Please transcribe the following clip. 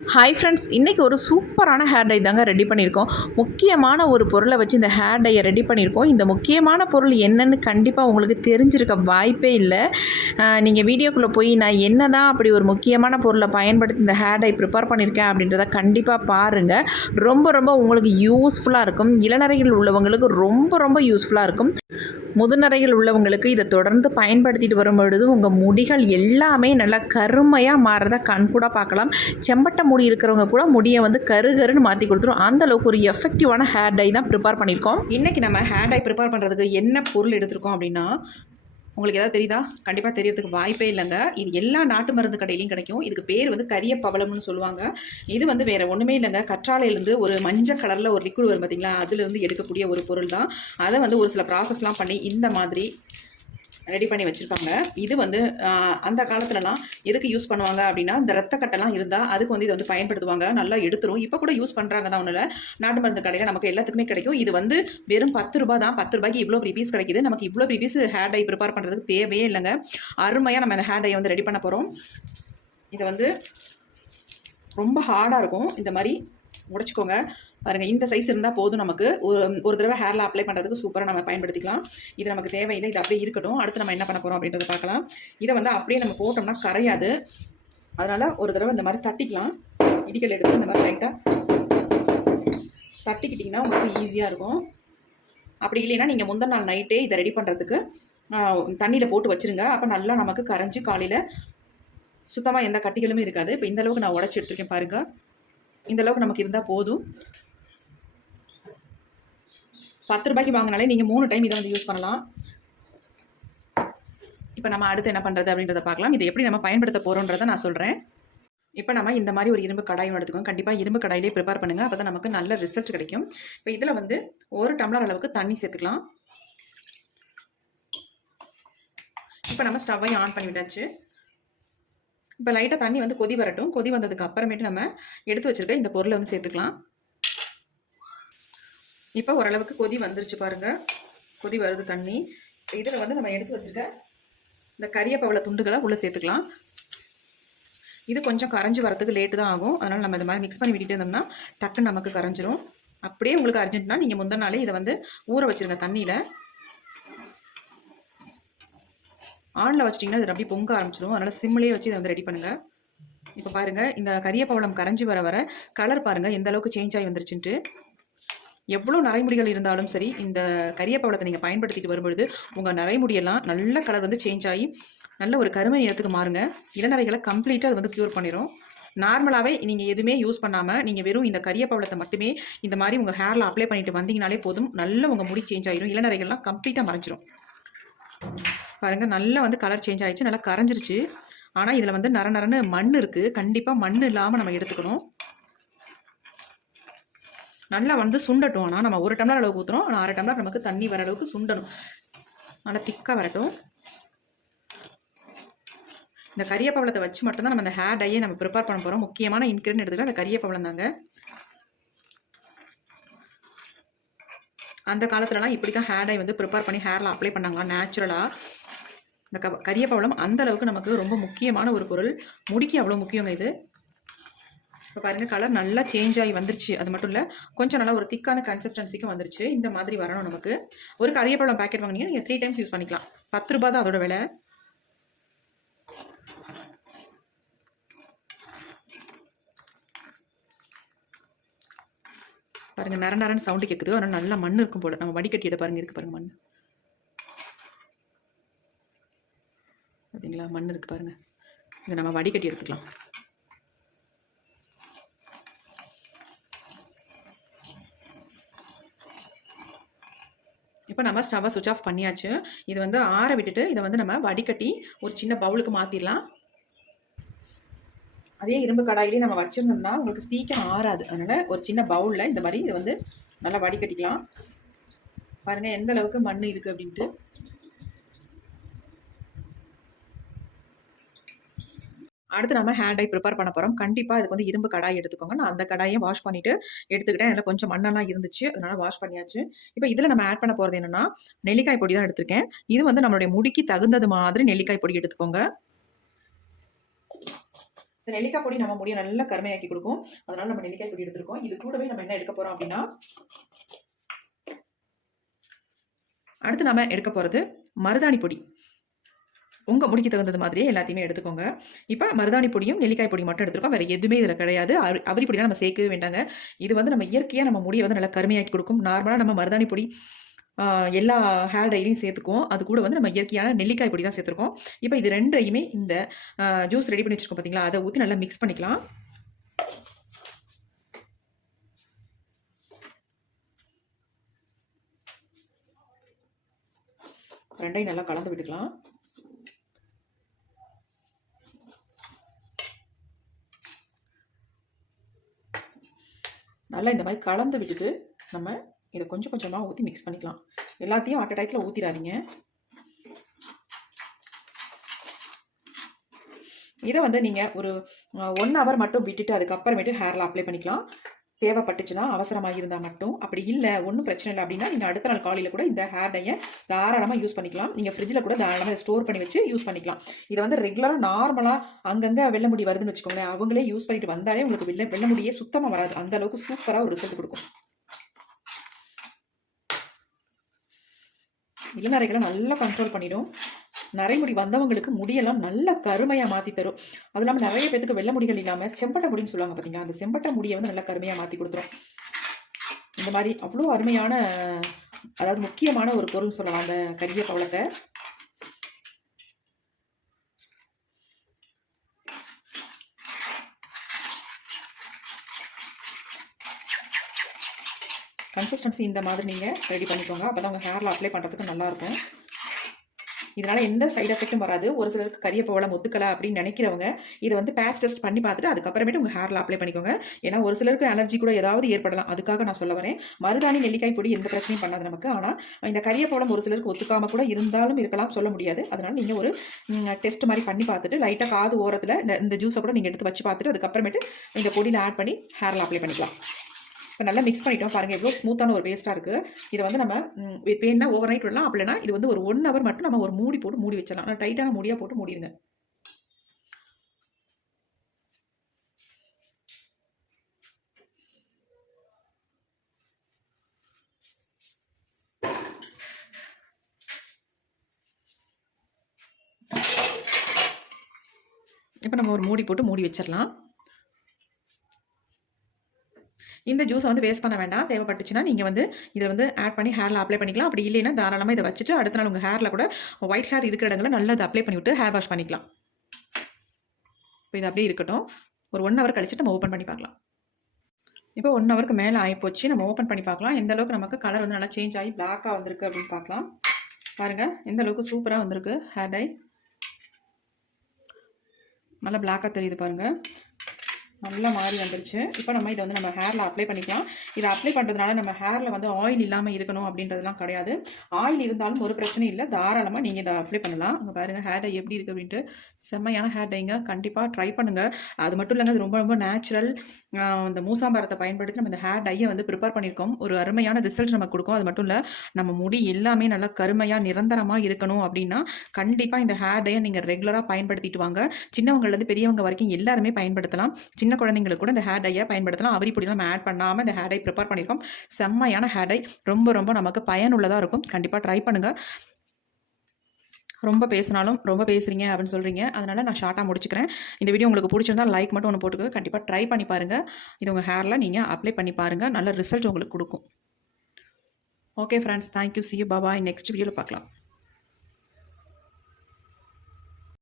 Hi friends இன்றைக்கி ஒரு சூப்பரான ஹேர் டை தாங்க ரெடி பண்ணியிருக்கோம். முக்கியமான ஒரு பொருளை வச்சு இந்த ஹேர் டையை ரெடி பண்ணியிருக்கோம். இந்த முக்கியமான பொருள் என்னன்னு கண்டிப்பாக உங்களுக்கு தெரிஞ்சிருக்க வாய்ப்பே இல்லை. நீங்கள் வீடியோக்குள்ளே போய் நான் என்ன தான் அப்படி ஒரு முக்கியமான பொருளை பயன்படுத்தி இந்த ஹேர் டை ப்ரிப்பேர் பண்ணியிருக்கேன் அப்படின்றத கண்டிப்பாக பாருங்கள் ரொம்ப ரொம்ப உங்களுக்கு யூஸ்ஃபுல்லாக இருக்கும். இளநரைகள் உள்ளவங்களுக்கு ரொம்ப ரொம்ப யூஸ்ஃபுல்லாக இருக்கும். முதுநரைகள் உள்ளவங்களுக்கு இதை தொடர்ந்து பயன்படுத்திட்டு வரும் பொழுது உங்கள் முடிகள் எல்லாமே நல்லா கருமையாக மாறுறத கண் கூட பார்க்கலாம். செம்பட்டை முடி இருக்கிறவங்க கூட முடியை வந்து கரு கருன்னு மாற்றி கொடுத்துரும். அந்த அளவுக்கு ஒரு எஃபெக்டிவான ஹேர் டை தான் ப்ரிப்பேர் பண்ணியிருக்கோம். இன்றைக்கி நம்ம ஹேர் டை ப்ரிப்பேர் பண்ணுறதுக்கு என்ன பொருள் எடுத்திருக்கோம் அப்படின்னா உங்களுக்கு ஏதாவது தெரியுதா? கண்டிப்பாக தெரியறதுக்கு வாய்ப்பே இல்லைங்க. இது எல்லா நாட்டு மருந்து கடையிலையும் கிடைக்கும். இதுக்கு பேர் வந்து கரிய பவளம்னு சொல்லுவாங்க. இது வந்து வேறு ஒன்றுமே இல்லைங்க. கற்றாழையிலேருந்து ஒரு மஞ்சள் கலரில் ஒரு லிக்விட் வரும் பார்த்தீங்களா அதுலேருந்து எடுக்கக்கூடிய ஒரு பொருள் தான் அதை வந்து ஒரு சில ப்ராசஸ்லாம் பண்ணி இந்த மாதிரி ரெடி பண்ணி வச்சுருப்பாங்க இது வந்து அந்த காலத்துலலாம் எதுக்கு யூஸ் பண்ணுவாங்க அப்படின்னா இந்த ரத்தக்கட்டெல்லாம் இருந்தால் அதுக்கு வந்து இதை வந்து பயன்படுத்துவாங்க. நல்லா எடுத்துரும். இப்போ கூட யூஸ் பண்ணுறாங்க தான் ஒன்றும் இல்லை நாட்டு மருந்து கடையில் நமக்கு எல்லாத்துக்குமே கிடைக்கும். இது வந்து வெறும் பத்து ரூபாய் தான். பத்து ரூபாய்க்கு இவ்வளோ ப்ரீபீஸ் கிடைக்குது. நமக்கு இவ்வளோ ப்ரீபீஸ் ஹேர் டை ப்ரிப்பேர் பண்ணுறதுக்கு தேவையே இல்லைங்க. அருமையாக நம்ம அந்த ஹேர் டை வந்து ரெடி பண்ண போகிறோம் இதை வந்து ரொம்ப ஹார்டாக இருக்கும். இந்த மாதிரி உடைச்சிக்கோங்க பாருங்கள் இந்த சைஸ் இருந்தால் போதும் நமக்கு. ஒரு ஒரு தடவை ஹேரில் அப்ளை பண்ணுறதுக்கு சூப்பராக நம்ம பயன்படுத்திக்கலாம். இது நமக்கு தேவையில்லை இது அப்படியே இருக்கட்டும். அடுத்து நம்ம என்ன பண்ண போகிறோம் அப்படின்றத பார்க்கலாம். இதை வந்து அப்படியே நம்ம போட்டோம்னா கரையாது. அதனால் ஒரு தடவை இந்த மாதிரி தட்டிக்கலாம். இடிக்கல் எடுத்து இந்த மாதிரி லைட்டாக தட்டிக்கிட்டிங்கன்னா உங்களுக்கு ஈஸியாக இருக்கும். அப்படி இல்லைன்னா நீங்கள் முந்தின நாள் நைட்டே இதை ரெடி பண்ணுறதுக்கு தண்ணியில் போட்டு வச்சுருங்க. அப்போ நல்லா நமக்கு கரைஞ்சி காலையில் சுத்தமாக எந்த கட்டிகளுமே இருக்காது. இப்போ இந்த அளவுக்கு நான் உடச்சி எடுத்துருக்கேன் பாருங்கள் இந்த அளவுக்கு நமக்கு இருந்தால் போதும். பத்து ரூபாய்க்கு வாங்கினாலே நீங்கள் மூணு டைம் இதை வந்து யூஸ் பண்ணலாம். இப்போ நம்ம அடுத்து என்ன பண்ணுறது அப்படின்றத பார்க்கலாம். இதை எப்படி நம்ம பயன்படுத்த போகிறோன்றதை நான் சொல்கிறேன் இப்போ நம்ம இந்த மாதிரி ஒரு இரும்பு கடாயும் எடுத்துக்கோங்க. கண்டிப்பாக இரும்பு கடாயிலே ப்ரிப்பேர் பண்ணுங்கள் அப்போ தான் நமக்கு நல்ல ரிசல்ட் கிடைக்கும். இப்போ இதில் வந்து ஒரு டம்ளர் அளவுக்கு தண்ணி சேர்த்துக்கலாம். இப்போ நம்ம ஸ்டவ்வை ஆன் பண்ணி விட்டாச்சு இப்போ லைட்டாக தண்ணி வந்து கொதி வரட்டும். கொதி வந்ததுக்கு அப்புறமேட்டு நம்ம எடுத்து வச்சுருக்க இந்த பொருளை வந்து சேர்த்துக்கலாம். இப்போ ஓரளவுக்கு கொதி வந்துருச்சு பாருங்கள் கொதி வருது தண்ணி. இதில் வந்து நம்ம எடுத்து வச்சிருக்க இந்த கரிய பவள துண்டுகளை உள்ளே சேர்த்துக்கலாம். இது கொஞ்சம் கரைஞ்சி வரதுக்கு லேட்டு தான் ஆகும். அதனால் நம்ம இந்த மாதிரி மிக்ஸ் பண்ணி விட்டுட்டு இருந்தோம்னா டக்குன்னு நமக்கு கரைஞ்சிரும். அப்படியே உங்களுக்கு அர்ஜென்ட்னா நீங்கள் முந்தின நாளே இதை வந்து ஊற வச்சிருங்க தண்ணியில். ஆனில் வச்சிட்டிங்கன்னா இது அப்படியே பொங்க ஆரம்பிச்சிடும். அதனால் சிம்லேயே வச்சு இதை வந்து ரெடி பண்ணுங்கள் இப்போ பாருங்கள் இந்த கரிய பவளம் கரைஞ்சி வர வர கலர் பாருங்கள் எந்த அளவுக்கு சேஞ்ச் ஆகி வந்துருச்சுன்ட்டு. எவ்வளோ நரைமுடிகள் இருந்தாலும் சரி இந்த கரிய பவளத்தை நீங்கள் பயன்படுத்திட்டு வரும்பொழுது உங்கள் நரைமுடியெல்லாம் நல்ல கலர் வந்து சேஞ்ச் ஆகி நல்ல ஒரு கருமை நிறத்துக்கு மாறுங்க. இளநரைகளை கம்ப்ளீட்டாக அது வந்து க்யூர் பண்ணிடும் நார்மலாகவே நீங்கள் எதுவுமே யூஸ் பண்ணாமல் நீங்கள் வெறும் இந்த கரிய பவளத்தை மட்டுமே இந்த மாதிரி உங்கள் ஹேரில் அப்ளை பண்ணிட்டு வந்தீங்கனாலே போதும். நல்ல உங்கள் முடி சேஞ்ச் ஆகிடும் இளநரைகள்லாம் கம்ப்ளீட்டாக மறைஞ்சிரும். பாருங்கள் நல்லா வந்து கலர் சேஞ்ச் ஆயிடுச்சு நல்லா கரைஞ்சிருச்சு. ஆனால் இதில் வந்து நர நரன்னு மண் இருக்குது கண்டிப்பாக மண் இல்லாமல் நம்ம எடுத்துக்கணும். நல்லா வந்து சுண்டட்டும். ஆனால் நம்ம ஒரு டம்ளர் அளவுக்கு ஊற்றுறோம் ஆனால் அரை டம்ளர் நமக்கு தண்ணி வர அளவுக்கு சுண்டணும். நல்லா திக்காக வரட்டும். இந்த கரிய பவளத்தை வச்சு மட்டும்தான் நம்ம இந்த ஹேர் டையை நம்ம ப்ரிப்பேர் பண்ண போகிறோம் முக்கியமான இன்க்ரீடியன்ட் எடுத்துக்கிட்டு அந்த கரிய பவளம் தாங்க. அந்த காலத்துலலாம் இப்படி தான் ஹேர் டை வந்து ப்ரிப்பேர் பண்ணி ஹேரில் அப்ளை பண்ணாங்களா நேச்சுரலாக இந்த க கரிய பவளம் அந்த அளவுக்கு நமக்கு ரொம்ப முக்கியமான ஒரு பொருள். முடிக்கு அவ்வளோ முக்கியங்க இது. இப்போ பாருங்கள் கலர் நல்லா சேஞ்ச் ஆகி வந்துருச்சு. அது மட்டும் இல்லை கொஞ்சம் நல்லா ஒரு திக்கான கன்சிஸ்டன்சிக்கும் வந்துருச்சு. இந்த மாதிரி வரணும் நமக்கு. ஒரு கரியப்பழம் பேக்கெட் வாங்கினீங்கன்னா நீங்கள் த்ரீ டைம்ஸ் யூஸ் பண்ணிக்கலாம். பத்து ரூபா தான் அதோட விலை. பாருங்கள் நர நரன்னு சவுண்டு கேட்குது ஆனால் நல்லா மண் இருக்கும் போல. நம்ம வடிகட்டியிட பாருங்க இருக்குது பாருங்கள் மண் பார்த்தீங்களா மண் இருக்குது பாருங்கள் இதை நம்ம வடிகட்டி எடுத்துக்கலாம். இப்போ நம்ம ஸ்டவ்வை சுவிச் ஆஃப் பண்ணியாச்சு. இது வந்து ஆற விட்டுட்டு இதை வந்து நம்ம வடிகட்டி ஒரு சின்ன பவுலுக்கு மாற்றிடலாம் அதே இரும்பு கடாயிலே நம்ம வச்சுருந்தோம்னா உங்களுக்கு சீக்கிரம் ஆறாது. அதனால் ஒரு சின்ன பவுலில் இந்த மாதிரி இதை வந்து நல்லா வடிகட்டிக்கலாம். பாருங்கள் எந்த அளவுக்கு மண் இருக்குது அப்படின்ட்டு. அடுத்து நம்ம ஹேண்ட் டை ப்ரிப்பேர் பண்ண போகிறோம் கண்டிப்பாக இதுக்கு வந்து இரும்பு கடாய் எடுத்துக்கோங்க. நான் அந்த கடாயை வாஷ் பண்ணிவிட்டு எடுத்துக்கிட்டேன். அதில் கொஞ்சம் மண்ணெல்லாம் இருந்துச்சு. அதனால் வாஷ் பண்ணியாச்சு. இப்போ இதில் நம்ம ஆட் பண்ண போகிறது என்னென்னா நெல்லிக்காய் பொடி தான் எடுத்திருக்கேன். இது வந்து நம்மளுடைய முடிக்கு தகுந்தது மாதிரி நெல்லிக்காய் பொடி எடுத்துக்கோங்க. இந்த நெல்லிக்காய் பொடி நம்ம முடியை நல்லா கருமையாக்கி கொடுக்கும். அதனால் நம்ம நெல்லிக்காய் பொடி எடுத்துருக்கோம். இது கூடவே நம்ம என்ன எடுக்க போகிறோம் அப்படின்னா அடுத்து நம்ம எடுக்க போகிறது மருதாணி பொடி. உங்கள் முடிக்கு தகுந்தது மாதிரியே எல்லாத்தையுமே எடுத்துக்கோங்க. இப்போ மருதாணி பொடியும் நெல்லிக்காய் பொடி மட்டும் எடுத்துருக்கோம். வேறு எதுவுமே இதில் கிடையாது. அவரி அவரி நம்ம சேர்க்கவே வேண்டாங்க. இது வந்து நம்ம இயற்கையாக நம்ம முடியை வந்து நல்லா கருமையாக்கி கொடுக்கும். நார்மலாக நம்ம மருதாணி பொடி எல்லா ஹேர் டைலையும் சேர்த்துக்குவோம். அது கூட வந்து நம்ம இயற்கையான நெல்லிக்காய் பொடி தான் சேர்த்துருக்கோம். இப்போ இது ரெண்டையுமே இந்த ஜூஸ் ரெடி பண்ணி வச்சுருக்கோம் பார்த்தீங்களா அதை ஊற்றி நல்லா மிக்ஸ் பண்ணிக்கலாம். ரெண்டையும் நல்லா கலந்து விட்டுக்கலாம். நல்லா இந்த மாதிரி கலந்து விட்டுட்டு நம்ம இதை கொஞ்சம் கொஞ்சமாக ஊற்றி மிக்ஸ் பண்ணிக்கலாம். எல்லாத்தையும் அட்ட டயத்தில் ஊற்றிடாதீங்க இதை வந்து நீங்கள் ஒரு ஒன் ஹவர் மட்டும் விட்டுட்டு அதுக்கப்புறமேட்டு ஹேரில் அப்ளை பண்ணிக்கலாம். தேவைப்பட்டுச்சுன்னா அவசரமாக இருந்தால் மட்டும். அப்படி இல்லை ஒன்றும் பிரச்சனை இல்லை அப்படின்னா நீங்கள் அடுத்த நாள் காலையில் கூட இந்த ஹேர் டையை தாராளமாக யூஸ் பண்ணிக்கலாம். நீங்கள் ஃப்ரிட்ஜில் கூட தாராளமாக ஸ்டோர் பண்ணி வச்சு யூஸ் பண்ணிக்கலாம். இதை வந்து ரெகுலராக நார்மலாக அங்கங்கே வெள்ள முடி வருதுன்னு வச்சுக்கோங்களேன் அவங்களே யூஸ் பண்ணிட்டு வந்தாலே உங்களுக்கு வெள்ள வெள்ள முடியே சுத்தமாக வராது. அந்த அளவுக்கு சூப்பராக ஒரு ரிசல்ட் கொடுக்கும். இளநரைகளை நல்லா கண்ட்ரோல் பண்ணிடும். நரைமுடி வந்தவங்களுக்கு முடியெல்லாம் நல்ல கருமையாக மாற்றி தரும். அது இல்லாமல் நிறைய பேத்துக்கு வெள்ள முடிகள் இல்லாமல் செம்பட்டை முடின்னு சொல்லுவாங்க பார்த்தீங்களா அந்த செம்பட்டை முடியை வந்து நல்லா கருமையாக மாற்றி கொடுத்துரும். இந்த மாதிரி அவ்வளோ அருமையான அதாவது முக்கியமான ஒரு பொருள் சொல்லலாம் அந்த கரிய பவளத்தை. கன்சிஸ்டன்சி இந்த மாதிரி நீங்கள் ரெடி பண்ணிக்கோங்க. அப்போ தான் உங்கள் ஹேரில் அப்ளை பண்ணுறதுக்கு நல்லாயிருக்கும் இதனால் எந்த சைடு எஃபெக்ட்டும் வராது. ஒரு சிலருக்கு கரிய பவளம் ஒத்துக்கலை அப்படின்னு நினைக்கிறவங்க இதை வந்து பேட்ச் டெஸ்ட் பண்ணி பார்த்துட்டு அதுக்கப்புறமேட்டு உங்கள் ஹேரில் அப்ளை பண்ணிக்கோங்க. ஏன்னா ஒரு சிலருக்கு அலர்ஜி கூட ஏதாவது ஏற்படலாம். அதுக்காக நான் சொல்ல வரேன். மருதாணி நெல்லிக்காய் பொடி எந்த பிரச்சனையும் பண்ணாது நமக்கு. ஆனால் இந்த கரிய பவளம் ஒரு சிலருக்கு ஒத்துக்காம கூட இருந்தாலும் இருக்கலாம் சொல்ல முடியாது. அதனால் நீங்கள் ஒரு டெஸ்ட் மாதிரி பண்ணி பார்த்துட்டு லைட்டாக காது ஓரத்தில் இந்த இந்த ஜூஸை கூட நீங்கள் எடுத்து வச்சு பார்த்துட்டு அதுக்கப்புறமேட்டு இந்த பொடியில் ஆட் பண்ணி ஹேரில் அப்ளை பண்ணிக்கலாம். இப்போ நல்லா மிக்ஸ் பண்ணிட்டோம் பாருங்கள் எவ்வளோ ஸ்மூத்தான ஒரு பேஸ்ட்டாக இருக்குது இதை வந்து நம்ம ம், ஓவர் நைட் விடலாம்? அப்படின்னா இது வந்து ஒரு ஒன் ஹவர் மட்டும் நம்ம ஒரு மூடி போட்டு மூடி வச்சிடலாம். ஆனால் டைட்டான மூடியாக போட்டு மூடிடுங்க. இப்போ நம்ம ஒரு மூடி போட்டு மூடி வச்சிடலாம். இந்த ஜூஸை வந்து வேஸ்ட் பண்ண வேண்டாம். தேவைப்பட்டுச்சுன்னா நீங்கள் வந்து இதில் வந்து ஆட் பண்ணி ஹேரில் அப்ளை பண்ணிக்கலாம். அப்படி இல்லைன்னா தாராளமாக இதை வச்சுட்டு அடுத்த நாள் உங்கள் ஹேரில் கூட ஒயிட் ஹேர் இருக்கிற இடங்களில் நல்லா இதை அப்ளை பண்ணிவிட்டு ஹேர் வாஷ் பண்ணிக்கலாம். இப்போ இது அப்படியே இருக்கட்டும். ஒரு ஒன் ஹவர் கழிச்சுட்டு நம்ம ஓப்பன் பண்ணி பார்க்கலாம். இப்போ ஒன் ஹவருக்கு மேலே ஆகிப்போச்சு நம்ம ஓப்பன் பண்ணி பார்க்கலாம். எந்த அளவுக்கு நமக்கு கலர் வந்து நல்லா சேஞ்ச் ஆகி பிளாக்காக வந்திருக்கு அப்படின்னு பார்க்கலாம். பாருங்கள் எந்த அளவுக்கு சூப்பராக வந்திருக்கு ஹேர் டை நல்லா பிளாக்காக தெரியுது பாருங்கள் நல்லா மாறி வந்துருச்சு. இப்போ நம்ம இதை வந்து நம்ம ஹேரில் அப்ளை பண்ணிக்கலாம். இதை அப்ளை பண்ணுறதுனால நம்ம ஹேரில் வந்து ஆயில் இல்லாமல் இருக்கணும் அப்படின்றதுலாம் கிடையாது. ஆயில் இருந்தாலும் ஒரு பிரச்சனையும் இல்லை. தாராளமாக நீங்கள் இதை அப்ளை பண்ணலாம். அங்கே பாருங்கள் ஹேர் டை எப்படி இருக்குது அப்படின்ட்டு. செம்மையான ஹேர் டைங்க கண்டிப்பாக ட்ரை பண்ணுங்கள் அது மட்டும் இல்லைங்க அது ரொம்ப ரொம்ப நேச்சுரல் இந்த மூசாம்பரத்தை பயன்படுத்தி நம்ம இந்த ஹேர் டையை வந்து ப்ரிப்பேர் பண்ணியிருக்கோம். ஒரு அருமையான ரிசல்ட் நமக்கு கொடுக்கும். அது மட்டும் இல்லை நம்ம முடி எல்லாமே நல்லா கருமையாக நிரந்தரமாக இருக்கணும் அப்படின்னா கண்டிப்பாக இந்த ஹேர் டையை நீங்கள் ரெகுலராக பயன்படுத்திட்டு வாங்க. சின்னவங்கலேருந்து பெரியவங்க வரைக்கும் எல்லாருமே பயன்படுத்தலாம். சின்ன சின்ன குழந்தைங்களுக்கு கூட இந்த ஹேர் டையை பயன்படுத்தலாம். அவரி பொடி நம்ம ஆட் பண்ணாமல் இந்த ஹேர் டை ப்ரிப்பேர் பண்ணியிருக்கோம். செம்மையான ஹேர் டை ரொம்ப ரொம்ப நமக்கு பயனுள்ளதாக இருக்கும். கண்டிப்பாக ட்ரை பண்ணுங்கள் ரொம்ப பேசினாலும் ரொம்ப பேசுகிறீங்க அப்படின்னு சொல்கிறீங்க அதனால் நான் ஷார்ட்டாக முடிச்சுக்கிறேன். இந்த வீடியோ உங்களுக்கு பிடிச்சிருந்தா லைக் மட்டும் ஒன்று போட்டுக்கோங்க. கண்டிப்பாக ட்ரை பண்ணி பாருங்கள் இது உங்கள் ஹேரில் நீங்கள் அப்ளை பண்ணி பாருங்கள் நல்ல ரிசல்ட் உங்களுக்கு கொடுக்கும். Okay friends thank you see you bye bye next வீடியோவில் பார்க்கலாம்.